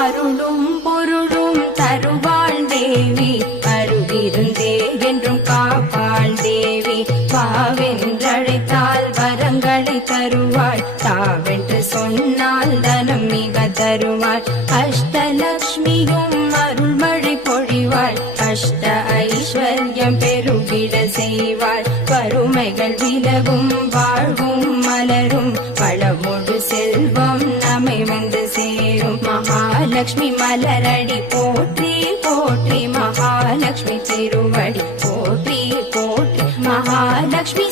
அருளும் பொருளும் தருவாள் தேவி, அருகிருந்தே என்றும் காப்பாள் தேவி. வாவென்றழைத்தால் வரங்களை தருவாள், தாவென்று சொன்னால் தனம் மிக தருவாள். அஷ்டலக்ஷ்மியும் அருள்மழை பொழிவாள், அஷ்ட ஐஸ்வர்யம் பெருகிட செய்வாள். வறுமைகள் விலகும் வாழ்வும் மலரும், வளமொடு செல்வம் நம்மை வந்து சேரும். மகாலட்சுமி மலரடி போற்றி போற்றி, மகாலட்சுமி திருவடி போற்றி போற்றி, மகாலட்சுமி